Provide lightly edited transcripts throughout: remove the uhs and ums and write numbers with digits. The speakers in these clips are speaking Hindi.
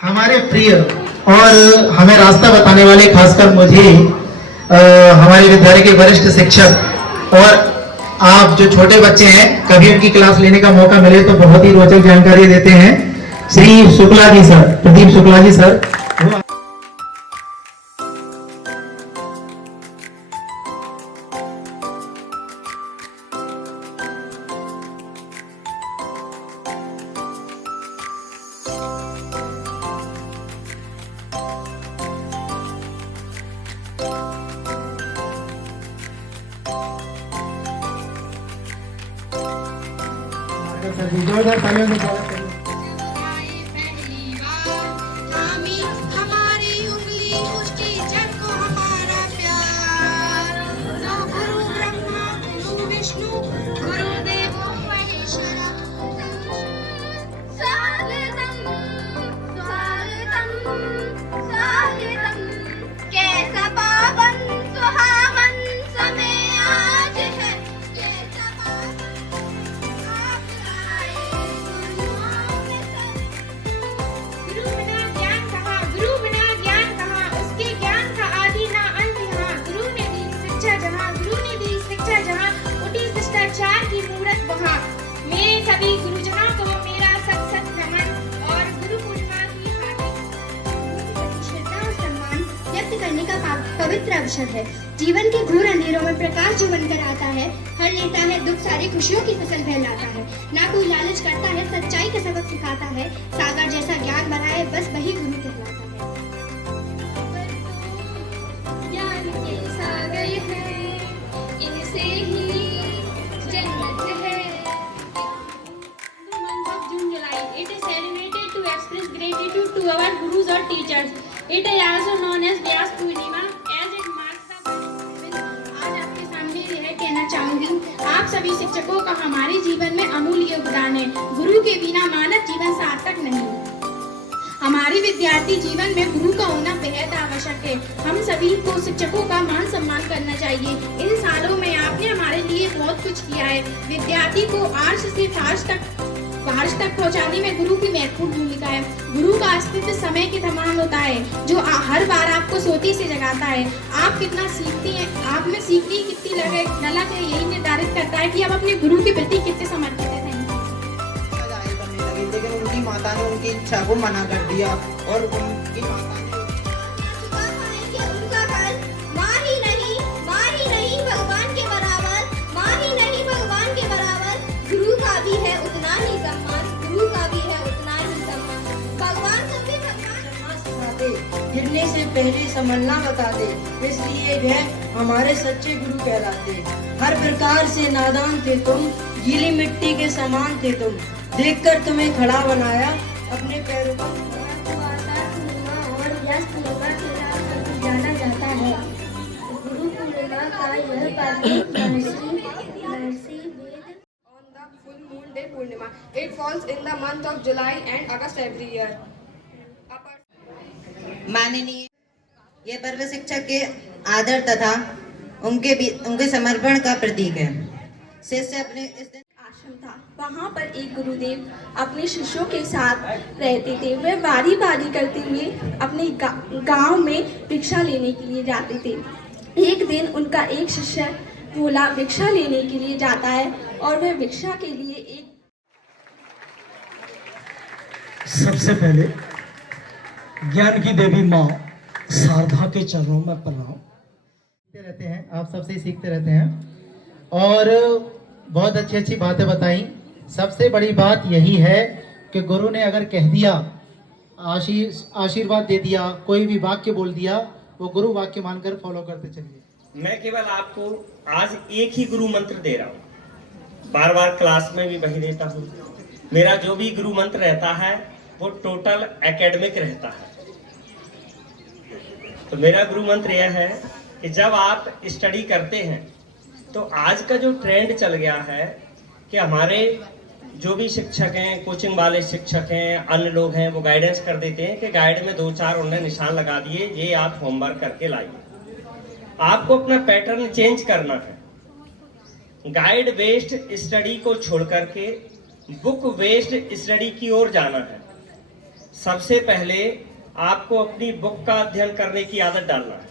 हमारे प्रिय और हमें रास्ता बताने वाले, खासकर मुझे हमारे विद्यालय के वरिष्ठ शिक्षक और आप जो छोटे बच्चे हैं, कभी उनकी क्लास लेने का मौका मिले तो बहुत ही रोचक जानकारी देते हैं, श्री शुक्ला जी सर, प्रदीप शुक्ला जी सर। जोरदार तालियों से स्वागत करें। सभी गुरुजनों को मेरा सत सत नमन और गुरु पूर्णिमा की हार्दिक श्रद्धा और सम्मान व्यक्त करने का पवित्र अवसर है। जीवन के घोर अंधेरों में प्रकाश जो बनकर आता है, हर लेता है दुख सारी खुशियों की फसल फैलाता है। ना कोई लालच करता है, सच्चाई का सबक सिखाता है, सागर जैसा ज्ञान बढ़ाए बस वही गुरु कहलाता है। ज्ञान के सागर है, इनसे ही जन्नत है। It is celebrated to express gratitude to our gurus or teachers. It is also known as Vyas Purnima as it marks the आज आपके सामने यह कहना चाहूंगी, आप सभी शिक्षकों का हमारे जीवन में अमूल्य योगदान है। गुरु के बिना मानव जीवन सार्थक नहीं। हमारे विद्यार्थी जीवन में गुरु का होना बेहद आवश्यक है। हम सभी को शिक्षकों का मान सम्मान करना चाहिए। इन सालों में आपने हमारे लिए बहुत कुछ किया है। विद्यार्थी को आर्ष से फार्स तक पहुंचाने में गुरु की महत्वपूर्ण भूमिका है। गुरु का अस्तित्व समय के समान होता है, जो हर बार आपको सोती से जगाता है। आप कितना सीखती हैं, आप में सीखने की कितनी ललक है, यही निर्धारित करता है कि आप अपने गुरु के प्रति कितने समर्पित हैं। लेकिन उनकी माता ने उनकी इच्छा को मना कर दिया और उनकी माता ने उनका फल माँ ही नहीं भगवान के बराबर, माँ ही नहीं भगवान के बराबर। गुरु का भी है उतना ही सम्मान, गुरु का भी है उतना ही सम्मान। भगवान सभी भगवान सिखाते, गिरने से पहले संभलना बताते, इसलिए वह हमारे सच्चे गुरु कहलाते। हर प्रकार से नादान थे तुम, गीली मिट्टी के समान थे तुम, देखकर तुम्हें खड़ा बनाया अपने पैरों पर। और व्यास पूर्णिमा के नाम पर जाना जाता है। गुरु पूर्णिमा का यह पर्व full moon day Purnima. It falls in the month of July and August every year. माननीय, ये पर्व शिक्षक के आदर तथा उनके समर्पण का प्रतीक है। शिष्य अपने इस दिन आश्रम था, वहाँ पर एक गुरुदेव अपने शिष्यों के साथ रहते थे। वे बारी बारी करते हुए अपने गांव में भिक्षा लेने के लिए जाते थे। एक दिन उनका एक शिष्य भोला भिक्षा लेने के लिए जाता है और वह भिक्षा के लिए एक सबसे पहले ज्ञान की देवी माँ शारदा के चरणों में प्रणाम। सीखते रहते हैं, आप सबसे सीखते रहते हैं और बहुत अच्छी अच्छी बातें बताई। सबसे बड़ी बात यही है कि गुरु ने अगर कह दिया, आशीर्वाद दे दिया, कोई भी वाक्य बोल दिया, वो गुरु वाक्य मानकर फॉलो करते चलिए। मैं केवल आपको आज एक ही गुरु मंत्र दे रहा हूँ, बार बार क्लास में भी वही देता हूँ। मेरा जो भी गुरु मंत्र रहता है वो टोटल एकेडमिक रहता है। तो मेरा गुरु मंत्र यह है कि जब आप स्टडी करते हैं तो आज का जो ट्रेंड चल गया है कि हमारे जो भी शिक्षक हैं, कोचिंग वाले शिक्षक हैं, अन्य लोग हैं, वो गाइडेंस कर देते हैं कि गाइड में 2-4 उन्होंने निशान लगा दिए, ये आप होमवर्क करके लाइए। आपको अपना पैटर्न चेंज करना है। गाइड बेस्ड स्टडी को छोड़ करके बुक बेस्ड स्टडी की ओर जाना है। सबसे पहले आपको अपनी बुक का अध्ययन करने की आदत डालना है।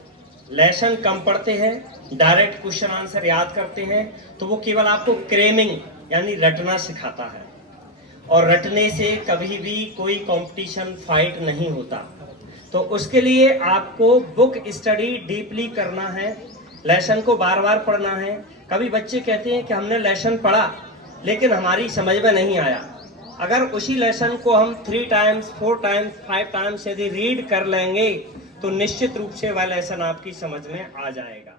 लेसन कम पढ़ते हैं, डायरेक्ट क्वेश्चन आंसर याद करते हैं, तो वो केवल आपको क्रेमिंग यानी रटना सिखाता है, और रटने से कभी भी कोई कंपटीशन फाइट नहीं होता। तो उसके लिए आपको बुक स्टडी डीपली करना है, लेसन को बार बार पढ़ना है। कभी बच्चे कहते हैं कि हमने लेसन पढ़ा लेकिन हमारी समझ में नहीं आया। अगर उसी लेसन को हम 3 टाइम्स 4 टाइम्स 5 टाइम्स यदि रीड कर लेंगे तो निश्चित रूप से वह लेसन आपकी समझ में आ जाएगा।